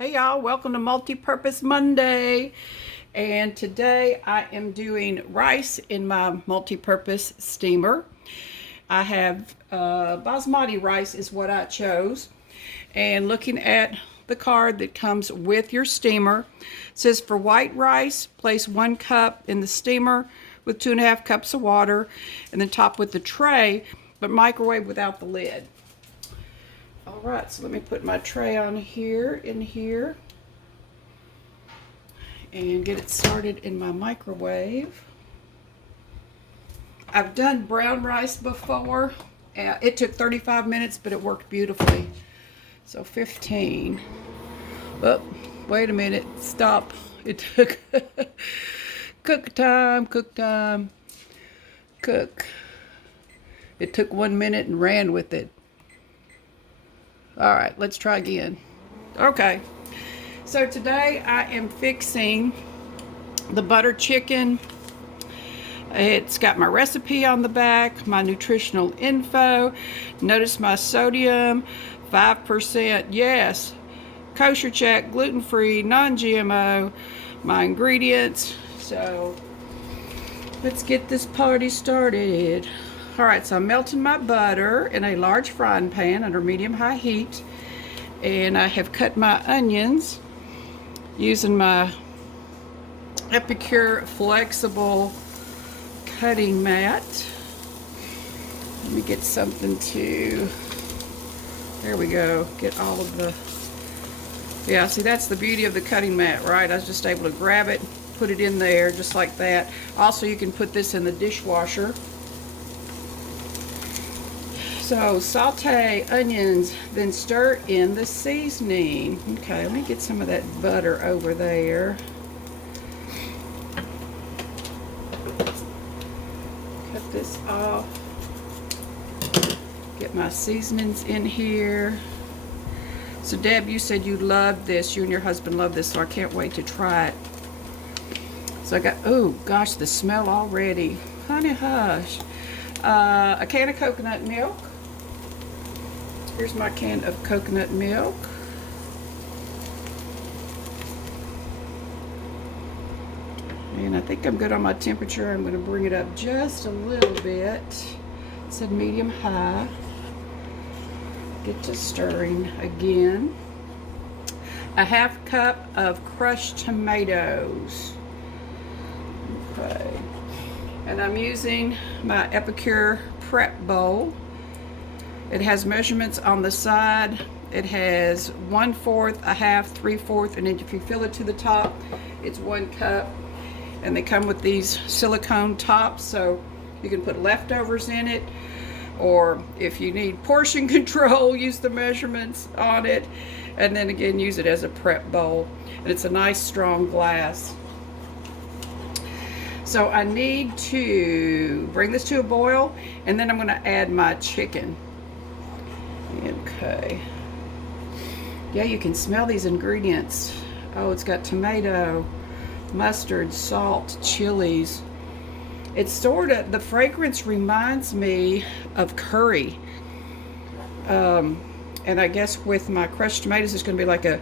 Hey y'all, welcome to Multipurpose Monday. And today I am doing rice in my multi-purpose steamer. I have basmati rice is what I chose. And looking at the card that comes with your steamer, it says for white rice, place 1 cup in the steamer with 2.5 cups of water and then top with the tray, but microwave without the lid. All right, so let me put my tray on here, in here, and get it started in my microwave. I've done brown rice before. It took 35 minutes, but it worked beautifully. So 15. Oh, wait a minute, stop. It took cook time. It took 1 minute and ran with it. All right, let's try again. Okay, so today I am fixing the butter chicken. It's got my recipe on the back, my nutritional info. Notice my sodium, 5%, yes. Kosher check, gluten-free, non-GMO, my ingredients. So let's get this party started. All right, so I'm melting my butter in a large frying pan under medium-high heat. And I have cut my onions using my Epicure flexible cutting mat. Let me get something to, there we go, get all of the, yeah, see, that's the beauty of the cutting mat, right? I was just able to grab it, put it in there just like that. Also, you can put this in the dishwasher. So saute onions, then stir in the seasoning. Okay, let me get some of that butter over there. Cut this off. Get my seasonings in here. So Deb, you said you loved this. You and your husband love this, so I can't wait to try it. So I got, oh gosh, the smell already. Honey hush. A can of coconut milk. Here's my can of coconut milk. And I think I'm good on my temperature. I'm going to bring it up just a little bit. It said medium high. Get to stirring again. A 1/2 cup of crushed tomatoes. Okay. And I'm using my Epicure prep bowl. It has measurements on the side. It has 1/4, a 1/2, 3/4, and if you fill it to the top, it's 1 cup. And they come with these silicone tops, so you can put leftovers in it, or if you need portion control, use the measurements on it, and then again use it as a prep bowl. And it's a nice strong glass. So I need to bring this to a boil, and then I'm going to add my chicken. Okay. Yeah, you can smell these ingredients. Oh, it's got tomato, mustard, salt, chilies. It's sort of, the fragrance reminds me of curry. And I guess with my crushed tomatoes, it's going to be like a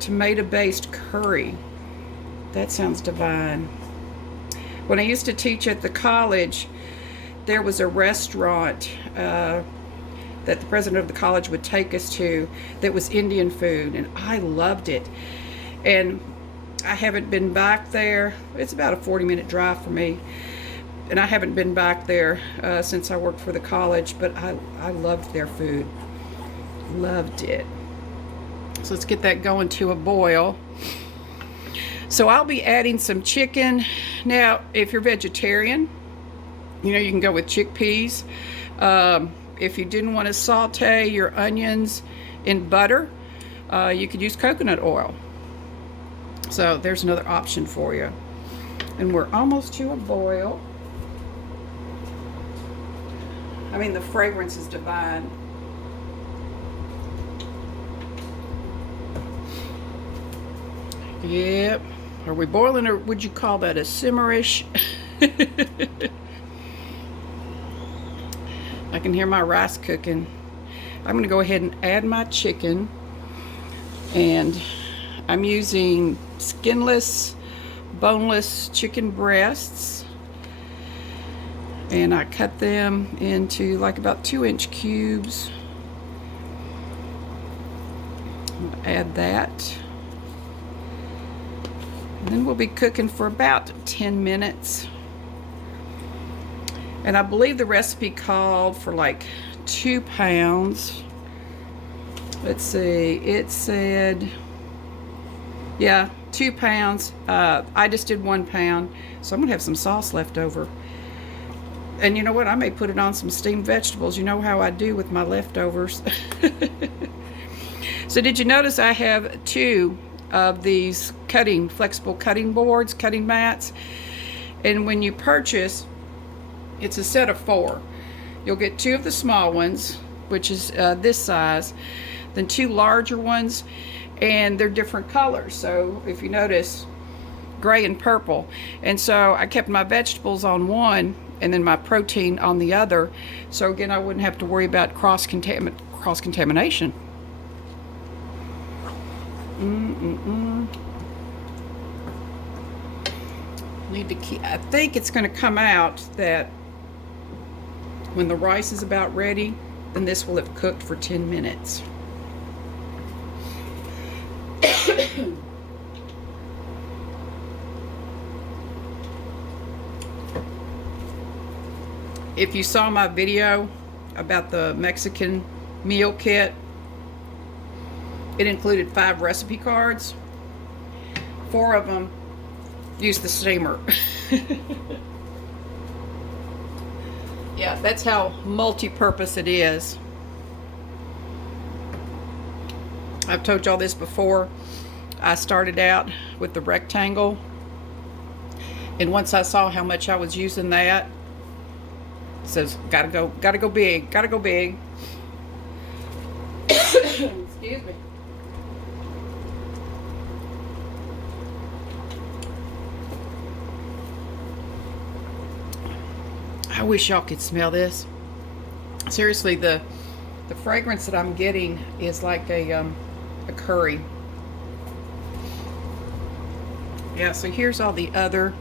tomato-based curry. That sounds divine. When I used to teach at the college, there was a restaurant that the president of the college would take us to that was Indian food, and I loved it. And I haven't been back there. It's about a 40-minute drive for me, and I haven't been back there since I worked for the college, but I loved their food. Loved it. So let's get that going to a boil. So I'll be adding some chicken. Now, if you're vegetarian, you know, you can go with chickpeas. If you didn't want to saute your onions in butter, you could use coconut oil. So there's another option for you. And we're almost to a boil. I mean, the fragrance is divine. Yep. Are we boiling, or would you call that a simmerish? I can hear my rice cooking. I'm going to go ahead and add my chicken. And I'm using skinless, boneless chicken breasts. And I cut them into like about 2-inch cubes. Add that. And then we'll be cooking for about 10 minutes. And I believe the recipe called for like 2 pounds. Let's see, it said, yeah, 2 pounds. I just did 1 pound, so I'm gonna have some sauce left over. And you know what, I may put it on some steamed vegetables. You know how I do with my leftovers. So did you notice I have 2 of these flexible cutting boards, cutting mats? And when you purchase, it's a set of 4. You'll get 2 of the small ones, which is this size, then 2 larger ones, and they're different colors. So if you notice, gray and purple. And so I kept my vegetables on one and then my protein on the other. So again, I wouldn't have to worry about cross-contamination. Need to keep, I think it's going to come out that when the rice is about ready, then this will have cooked for 10 minutes. If you saw my video about the Mexican meal kit, it included 5 recipe cards. 4 of them use the steamer. Yeah, that's how multi-purpose it is. I've told y'all this before. I started out with the rectangle, and once I saw how much I was using that, it says gotta go big, gotta go big. Excuse me. I wish y'all could smell this. Seriously, the fragrance that I'm getting is like a curry. Yeah, so here's all the other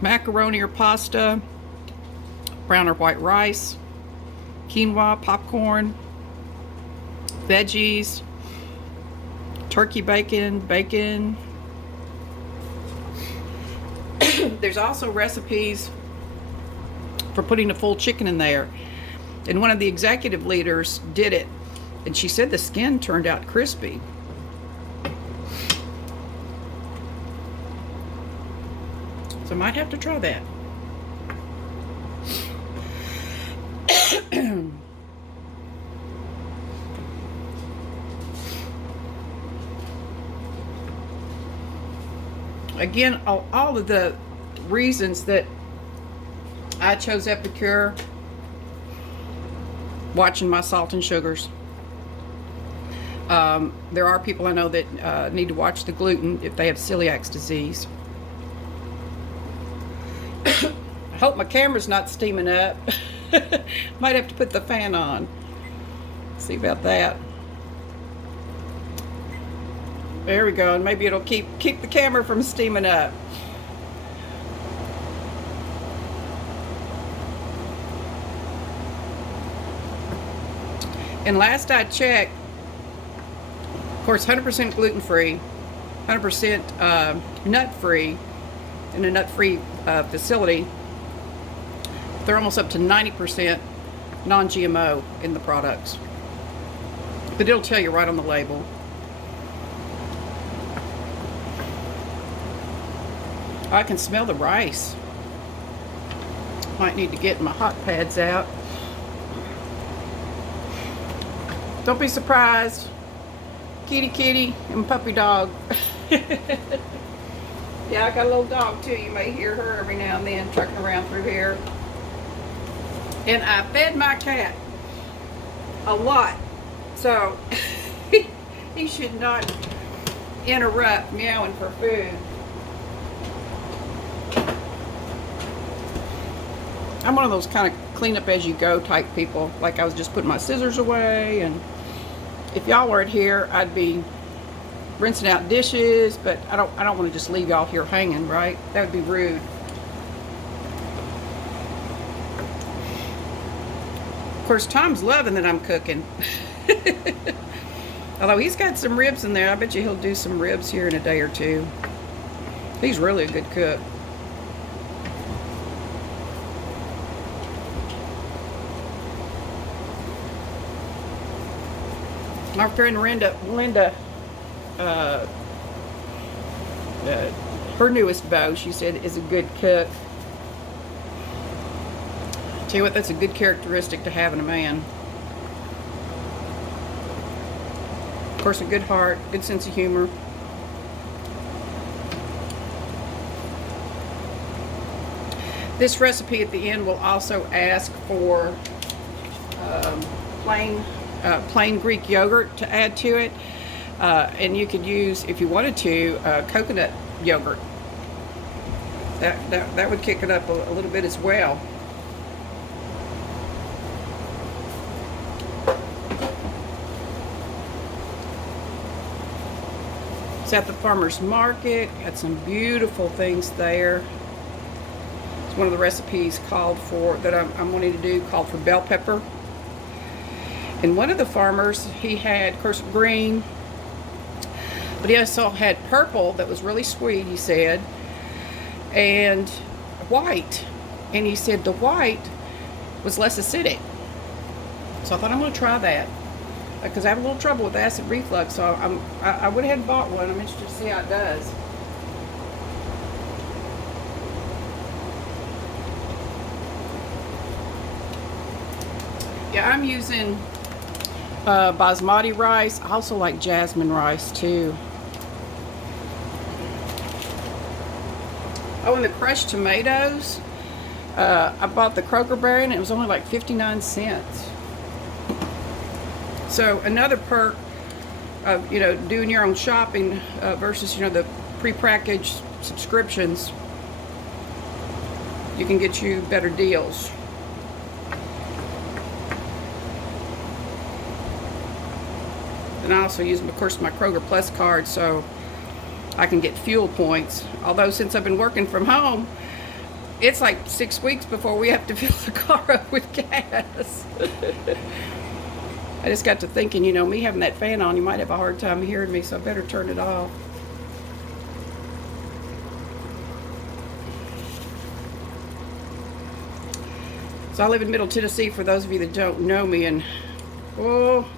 macaroni or pasta, brown or white rice, quinoa, popcorn, veggies, turkey bacon. There's also recipes for putting a full chicken in there. And one of the executive leaders did it, and she said the skin turned out crispy. So I might have to try that. Again, all of the reasons that I chose Epicure, watching my salt and sugars. There are people I know that need to watch the gluten if they have celiac disease. I hope my camera's not steaming up. Might have to put the fan on. See about that. There we go, and maybe it'll keep the camera from steaming up. And last I checked, of course, 100% gluten-free, 100% nut-free, in a nut-free facility. They're almost up to 90% non-GMO in the products. But it'll tell you right on the label. I can smell the rice. Might need to get my hot pads out. Don't be surprised. Kitty and puppy dog. Yeah, I got a little dog too. You may hear her every now and then trucking around through here. And I fed my cat a lot. So he should not interrupt meowing for food. I'm one of those kind of clean up as you go type people. Like I was just putting my scissors away and If y'all weren't here, I'd be rinsing out dishes, but I don't want to just leave y'all here hanging, right? That would be rude. Of course, Tom's loving that I'm cooking. Although he's got some ribs in there. I bet you he'll do some ribs here in a day or two. He's really a good cook. My friend Linda, her newest beau, she said, is a good cook. Tell you what, that's a good characteristic to have in a man. Of course, a good heart, good sense of humor. This recipe at the end will also ask for plain Greek yogurt to add to it. And you could use, if you wanted to, coconut yogurt. That would kick it up a little bit as well. It's at the farmer's market. Got some beautiful things there. It's one of the recipes called for, that I'm wanting to do, called for bell pepper. And one of the farmers, he had, of course, green, but he also had purple that was really sweet, he said, and white. And he said the white was less acidic. So I thought, I'm going to try that, because I have a little trouble with acid reflux. So I went ahead and bought one. I'm interested to see how it does. Yeah, I'm using basmati rice. I also like jasmine rice too. Oh, and the crushed tomatoes. I bought the Kroger brand, and it was only like 59 cents. So another perk of, you know, doing your own shopping versus, you know, the prepackaged subscriptions, you can get you better deals. And I also use, of course, my Kroger Plus card, so I can get fuel points. Although since I've been working from home, it's like 6 weeks before we have to fill the car up with gas. I just got to thinking, you know, me having that fan on, you might have a hard time hearing me, so I better turn it off. So I live in Middle Tennessee, for those of you that don't know me, and oh,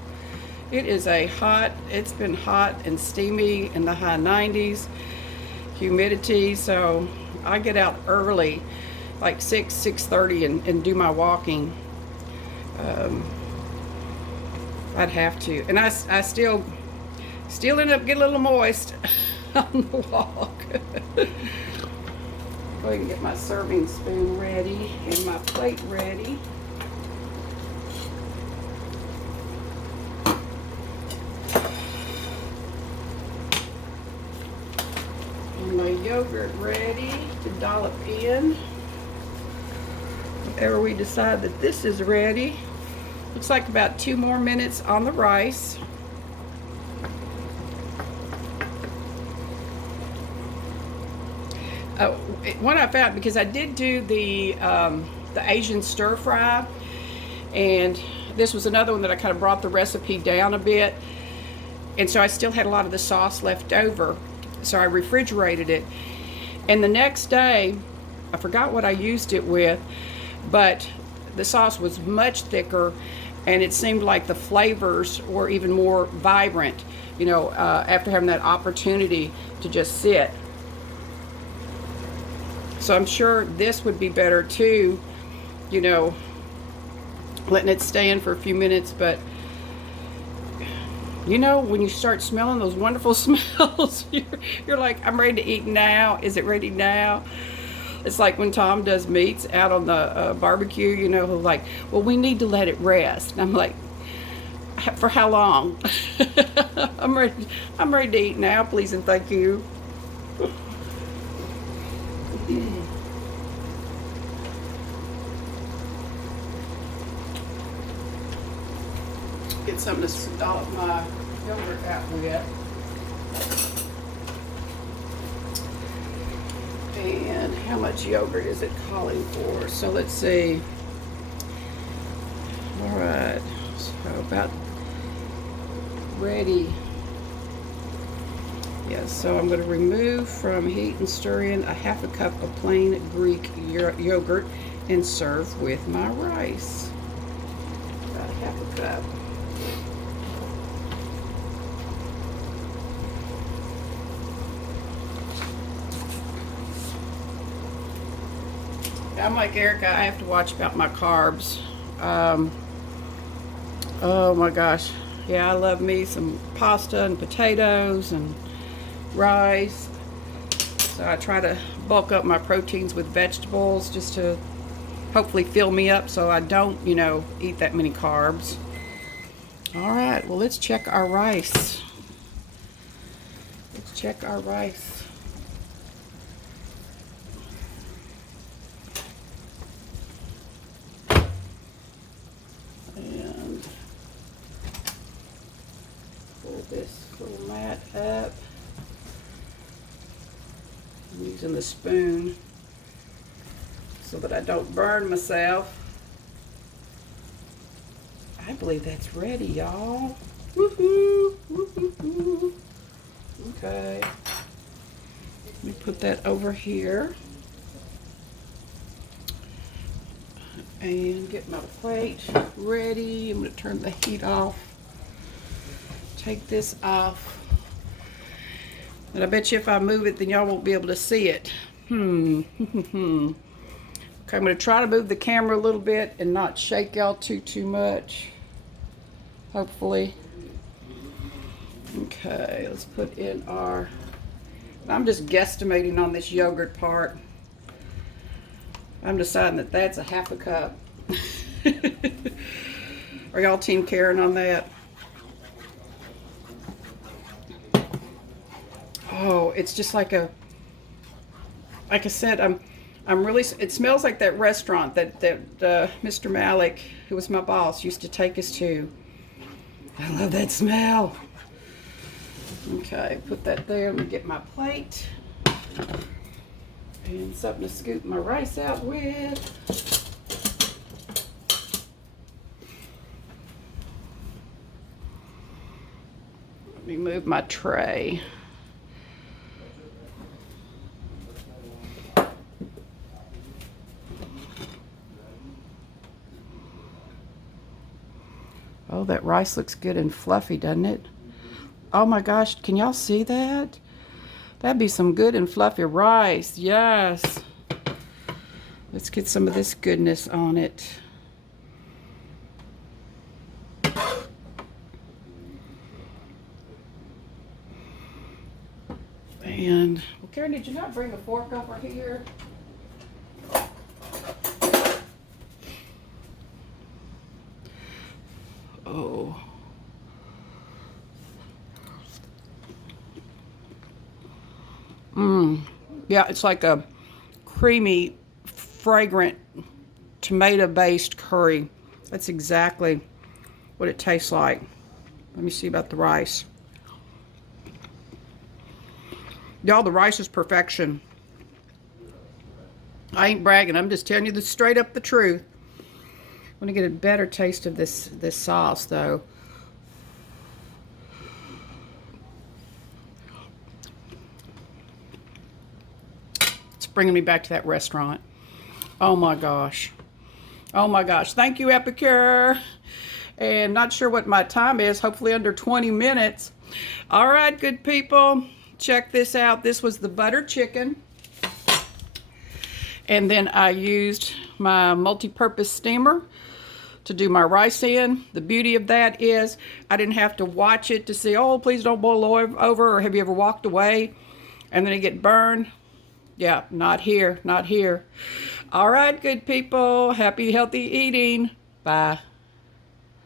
it's been hot and steamy in the high 90s, humidity, so I get out early, like 6:30, and do my walking. I'd have to, and I still end up getting a little moist on the walk. Go ahead and get my serving spoon ready and my plate ready. And my yogurt ready to dollop in. Whenever we decide that this is ready. Looks like about 2 more minutes on the rice. What I found, because I did do the Asian stir fry, and this was another one that I kind of brought the recipe down a bit, and so I still had a lot of the sauce left over, so I refrigerated it. And the next day, I forgot what I used it with, but the sauce was much thicker, and it seemed like the flavors were even more vibrant, you know, after having that opportunity to just sit. So I'm sure this would be better too, you know, letting it stay in for a few minutes. But you know, when you start smelling those wonderful smells, you're like, I'm ready to eat now. Is it ready now? It's like when Tom does meats out on the barbecue, you know, like, well, we need to let it rest. And I'm like, for how long? I'm ready to eat now, please and thank you. Get get something to stop my yogurt out with. And how much yogurt is it calling for? So let's see. All right, so about ready. Yes, so I'm going to remove from heat and stir in a half a cup of plain Greek yogurt and serve with my rice. About a half a cup. I'm like Erica, I have to watch about my carbs. Oh my gosh. Yeah, I love me some pasta and potatoes and rice. So I try to bulk up my proteins with vegetables just to hopefully fill me up so I don't, you know, eat that many carbs. All right, well, let's check our rice. Let's check our rice. And pull this little mat up. I'm using the spoon so that I don't burn myself. I believe that's ready, y'all. Woohoo! Woohoo! Okay. Let me put that over here. And get my plate ready. I'm going to turn the heat off. Take this off. And I bet you if I move it, then y'all won't be able to see it. Okay, I'm going to try to move the camera a little bit and not shake y'all too much. Hopefully. Okay, let's put in our... I'm just guesstimating on this yogurt part. I'm deciding that that's a half a cup. Are y'all team Karen on that? Oh, it's just like a, like I said, I'm really, it smells like that restaurant that Mr. Malik, who was my boss, used to take us to. I love that smell. Okay, put that there. I'm gonna get my plate and something to scoop my rice out with. Let me move my tray. Oh, that rice looks good and fluffy, doesn't it? Oh my gosh, can y'all see that? That'd be some good and fluffy rice, yes. Let's get some of this goodness on it. And, well, Karen, did you not bring a fork over here? Oh. Yeah, it's like a creamy, fragrant, tomato-based curry. That's exactly what it tastes like. Let me see about the rice. Y'all, the rice is perfection. I ain't bragging. I'm just telling you the straight up the truth. I want to get a better taste of this sauce, though. It's bringing me back to that restaurant. Oh my gosh. Oh my gosh. Thank you, Epicure. And not sure what my time is. Hopefully under 20 minutes. All right, good people. Check this out. This was the butter chicken. And then I used my multi-purpose steamer to do my rice in. The beauty of that is I didn't have to watch it to see, oh, please don't boil over, or have you ever walked away and then it get burned? Yeah, not here, not here. All right, good people. Happy, healthy eating. Bye.